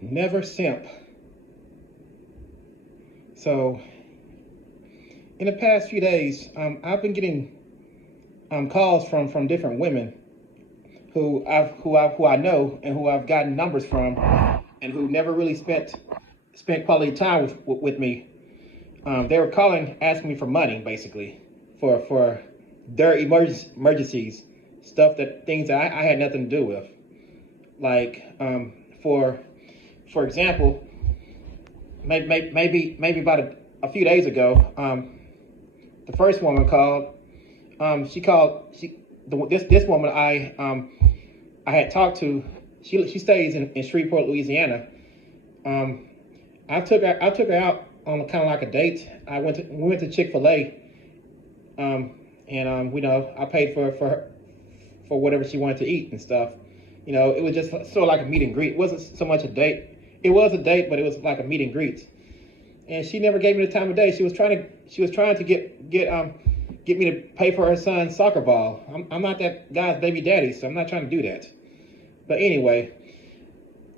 Never simp. So, in the past few days, I've been getting calls from different women who I know and who I've gotten numbers from, and who never really spent quality time with me. They were calling, asking me for money, basically, for their emergencies, things that I had nothing to do with. Like, for example, maybe about a few days ago, the first woman called. This woman I had talked to. She stays in Shreveport, Louisiana. I took her out on kind of like a date. We went to Chick-fil-A, and I paid for whatever she wanted to eat and stuff. It was just sort of like a meet and greet. It wasn't so much a date. It was a date, but it was like a meet and greet. And she never gave me the time of day. She was trying to get me to pay for her son's soccer ball. I'm not that guy's baby daddy, so I'm not trying to do that. But anyway,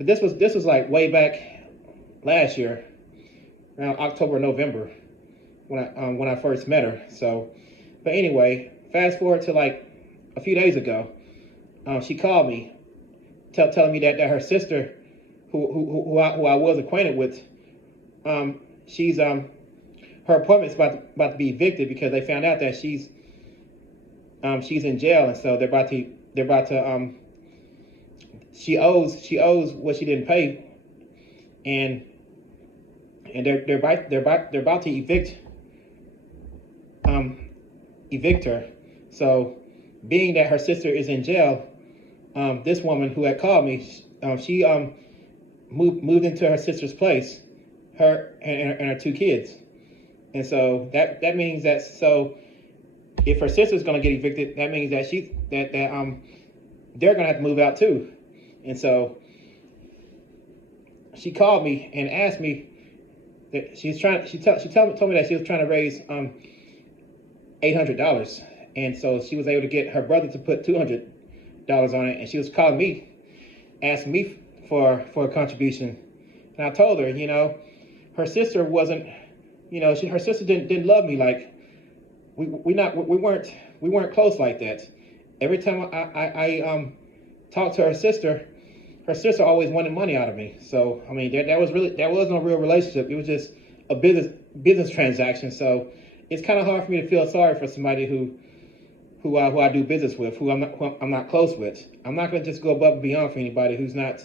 this was like way back last year, around October, November, when I first met her. So, but anyway, fast forward to like a few days ago, she called me, telling me that her sister, who I was acquainted with, her apartment's about to be evicted because they found out that she's in jail, and so they're about to she owes what she didn't pay, and they're about to evict her. So, being that her sister is in jail, this woman who had called me, she moved into her sister's place, her and her two kids. And so that means that, so if her sister's going to get evicted, that means that they're going to have to move out too. And so she called me and asked me that she told me that she was trying to raise $800, and so she was able to get her brother to put $200 on it, and she was calling me, asking me for a contribution. And I told her, her sister wasn't. Her sister didn't love me like we weren't close like that. Every time I talked to her sister always wanted money out of me. So I mean that was no real relationship. It was just a business transaction. So it's kind of hard for me to feel sorry for somebody who I do business with, who I'm not close with. I'm not going to just go above and beyond for anybody who's not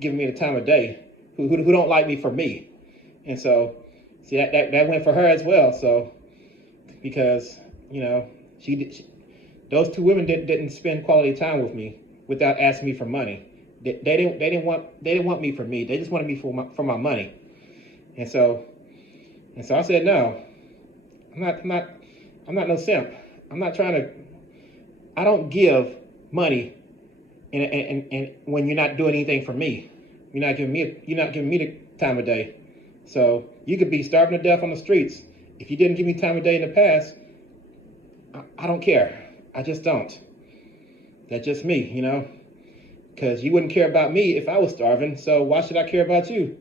giving me the time of day, who don't like me for me. And so, see, that went for her as well. So, because those two women didn't spend quality time with me without asking me for money. They didn't want me for me. They just wanted me for my money. And so I said no. I'm not no simp. I'm not trying to. I don't give money, and when you're not doing anything for me, you're not giving me the time of day. So you could be starving to death on the streets. If you didn't give me time of day in the past, I don't care. I just don't. That's just me, because you wouldn't care about me if I was starving. So why should I care about you?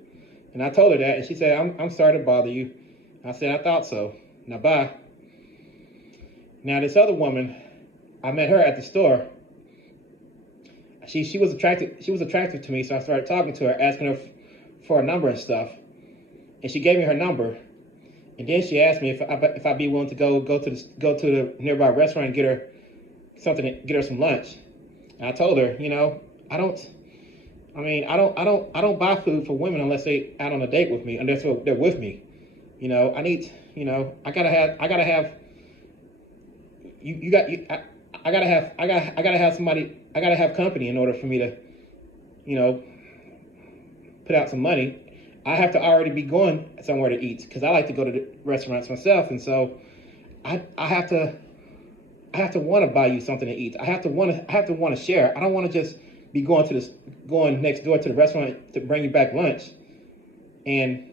And I told her that, and she said, I'm sorry to bother you. I said, I thought so. Now bye. Now this other woman, I met her at the store. She was attractive to me, so I started talking to her, asking her for a number and stuff. And she gave me her number, and then she asked me if I'd be willing to go to the nearby restaurant and get her some lunch. And I told her, I don't buy food for women unless they out on a date with me, unless they're with me. I gotta have somebody. I gotta have company in order for me to, put out some money. I have to already be going somewhere to eat because I like to go to the restaurants myself, and so I have to want to buy you something to eat. I have to want to share. I don't want to just be going next door to the restaurant to bring you back lunch, and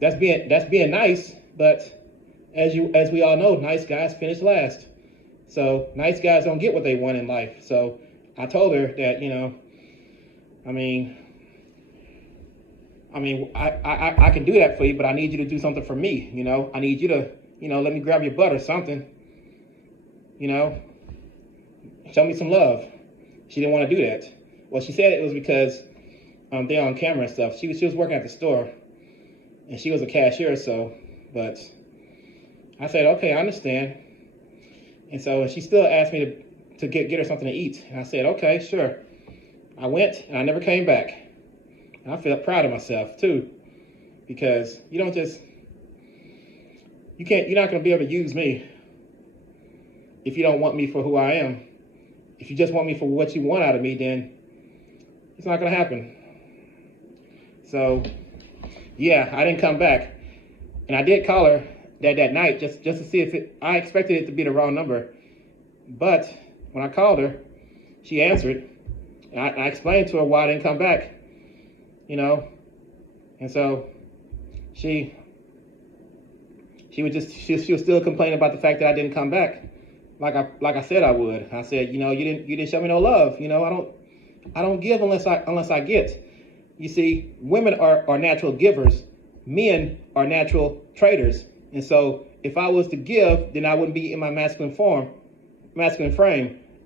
that's being nice, but as we all know, nice guys finish last. So nice guys don't get what they want in life. So I told her that, I mean, I can do that for you, but I need you to do something for me. I need you to, let me grab your butt or something. Show me some love. She didn't want to do that. Well, she said it was because they're on camera and stuff. She was working at the store, and she was a cashier. So, but I said, okay, I understand. And so she still asked me to get her something to eat, and I said, okay, sure. I went, and I never came back. And I felt proud of myself too, because you're not going to be able to use me if you don't want me for who I am. If you just want me for what you want out of me, then it's not going to happen. So, yeah, I didn't come back. And I did call her that night just to see if I expected it to be the wrong number. But when I called her, she answered. And I explained to her why I didn't come back, And so she was still complaining about the fact that I didn't come back. Like I said I would. I said, you didn't show me no love. I don't give unless I get. You see, women are natural givers. Men are natural traders. And so if I was to give, then I wouldn't be in my masculine frame.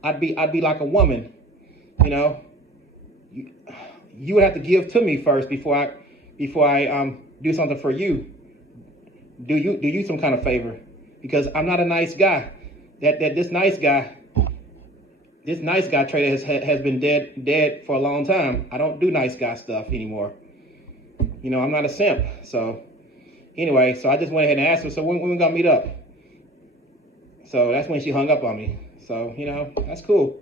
I'd be like a woman. You would have to give to me first before I do something for you. Do you some kind of favor, because I'm not a nice guy. This nice guy trader has been dead for a long time. I don't do nice guy stuff anymore. I'm not a simp. So anyway, so I just went ahead and asked her, so when we gonna meet up? So that's when she hung up on me. So that's cool.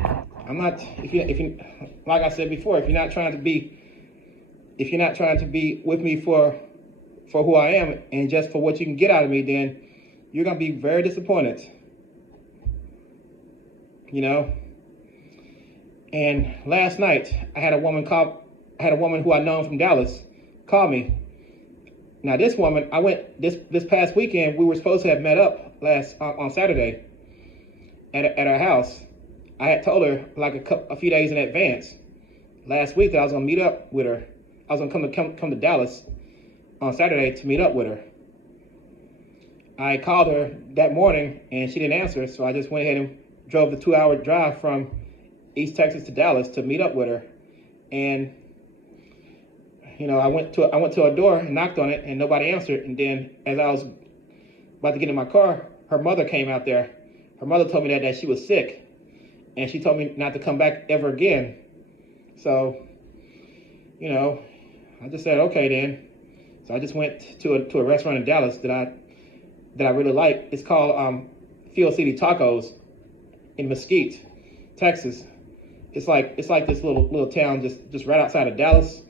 I'm not, if you like I said before, if you're not trying to be with me for who I am and just for what you can get out of me, then you're gonna be very disappointed. And last night I had a woman who I known from Dallas call me. Now this woman, I went this past weekend. We were supposed to have met up on Saturday at her house. I had told her like a few days in advance last week that I was gonna meet up with her. I was gonna come to Dallas on Saturday to meet up with her. I called her that morning and she didn't answer, so I just went ahead and drove the 2-hour drive from East Texas to Dallas to meet up with her. And I went to her door and knocked on it and nobody answered. And then as I was about to get in my car, her mother came out there. Her mother told me that she was sick, and she told me not to come back ever again. So, I just said, okay then. So I just went to a restaurant in Dallas that I really like. It's called Field City Tacos in Mesquite, Texas. It's like this little town just right outside of Dallas.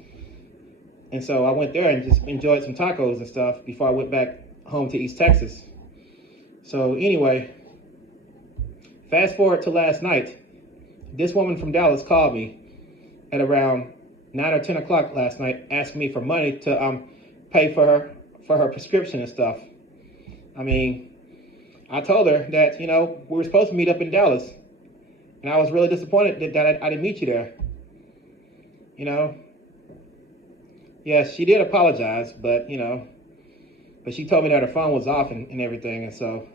And so I went there and just enjoyed some tacos and stuff before I went back home to East Texas. So anyway, fast forward to last night. This woman from Dallas called me at around 9 or 10 o'clock last night, asking me for money to pay for her prescription and stuff. I mean, I told her that, we were supposed to meet up in Dallas. And I was really disappointed that I didn't meet you there. Yes, she did apologize, but she told me that her phone was off and everything. And so,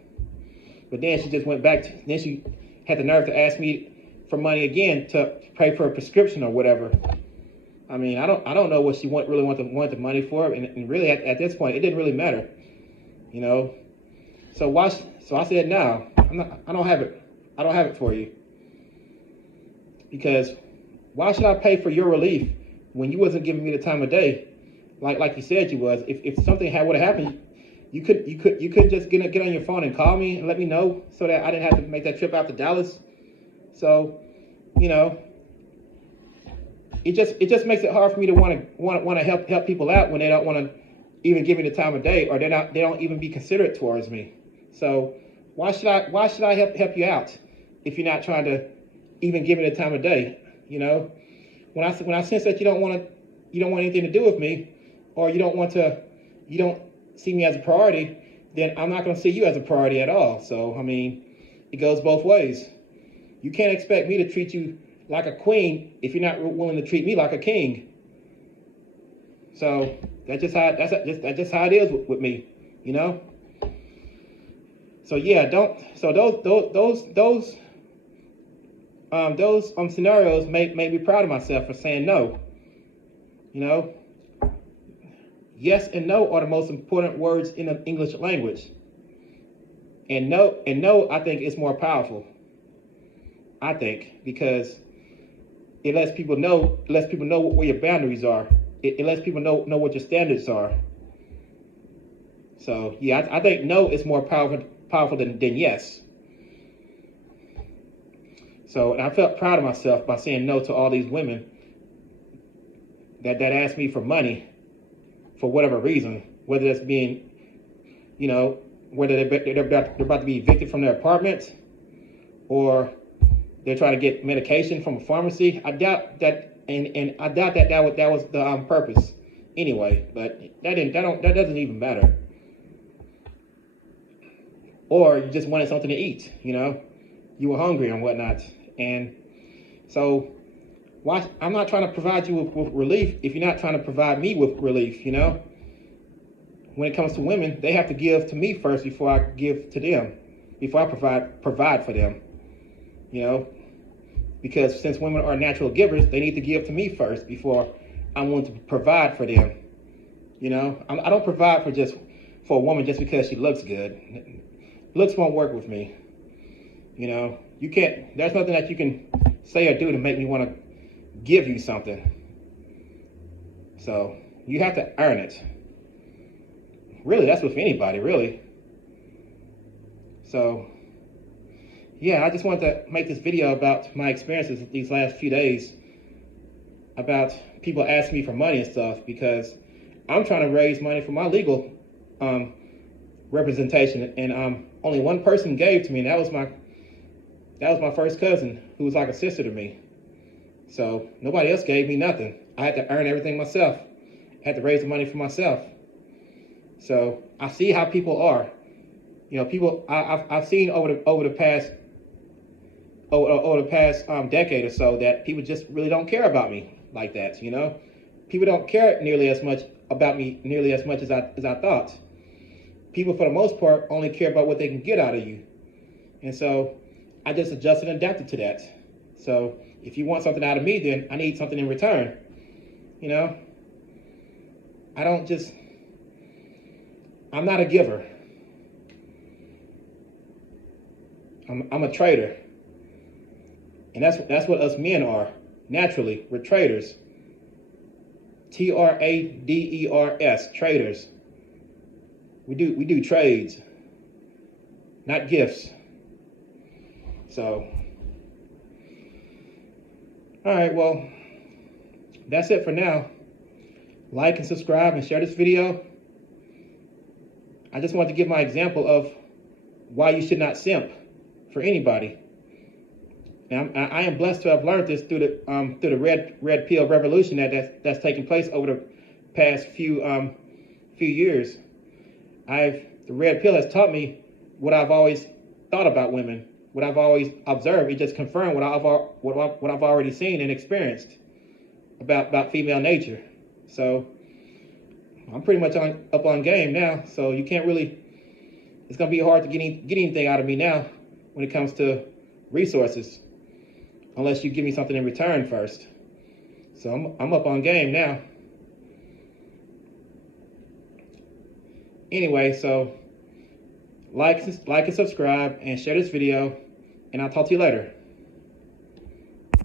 but then she just went back then she had the nerve to ask me for money again to pay for a prescription or whatever. I mean, I don't know what she really wanted the money for, and really at this point it didn't really matter, So I said no, I don't have it for you, because why should I pay for your relief when you wasn't giving me the time of day, like you said you was? If something would have happened, you could just get on your phone and call me and let me know so that I didn't have to make that trip out to Dallas. So, it just makes it hard for me to want to help people out when they don't want to even give me the time of day, or they don't even be considerate towards me. So why should I help you out if you're not trying to even give me the time of day? When I sense that you don't want anything to do with me, or you don't see me as a priority, then I'm not going to see you as a priority at all. So I mean, it goes both ways. You can't expect me to treat you like a queen if you're not willing to treat me like a king. So that's just how it is with me, you know. So yeah, don't. So those scenarios made me proud of myself for saying no. You know, yes and no are the most important words in the English language. And no, I think is more powerful. I think because it lets people know where your boundaries are. It lets people know what your standards are. So yeah, I think no is more powerful than yes. So and I felt proud of myself by saying no to all these women that asked me for money for whatever reason, whether that's being, you know, whether they're about to be evicted from their apartments or they're trying to get medication from a pharmacy. I doubt that, and I doubt that was the purpose anyway. But that doesn't even matter. Or you just wanted something to eat, you know, you were hungry and whatnot, and so I'm not trying to provide you with relief if you're not trying to provide me with relief, you know. When it comes to women, they have to give to me first before I give to them, before I provide for them, you know. Because since women are natural givers, they need to give to me first before I'm willing to provide for them. You know, I don't provide for a woman just because she looks good. Looks won't work with me. You know, you can't. There's nothing that you can say or do to make me want to give you something. So you have to earn it. Really, that's with anybody, really. So yeah, I just wanted to make this video about my experiences these last few days about people asking me for money and stuff, because I'm trying to raise money for my legal representation, and only one person gave to me, and that was my first cousin, who was like a sister to me. So nobody else gave me nothing. I had to earn everything myself. I had to raise the money for myself. So I see how people are. You know, people I've seen over the past decade or so that people just really don't care about me like that. You know, people don't care nearly as much about me as I thought. People, for the most part, only care about what they can get out of you, and so I just adjusted and adapted to that. So if you want something out of me, then I need something in return. You know, I'm not a giver. I'm a trader. And that's what us men are. Naturally, we're traders. Traders, traders. We do trades, not gifts. So, all right, well, that's it for now. Like and subscribe and share this video. I just wanted to give my example of why you should not simp for anybody. Now, I am blessed to have learned this through the red pill revolution that's taken place over the past few years. The red pill has taught me what I've always thought about women, what I've always observed. It just confirmed what I've already seen and experienced about female nature. So I'm pretty much up on game now. So you can't really. It's gonna be hard to get anything out of me now when it comes to resources, unless you give me something in return first. So I'm up on game now. Anyway, so like and subscribe and share this video, and I'll talk to you later.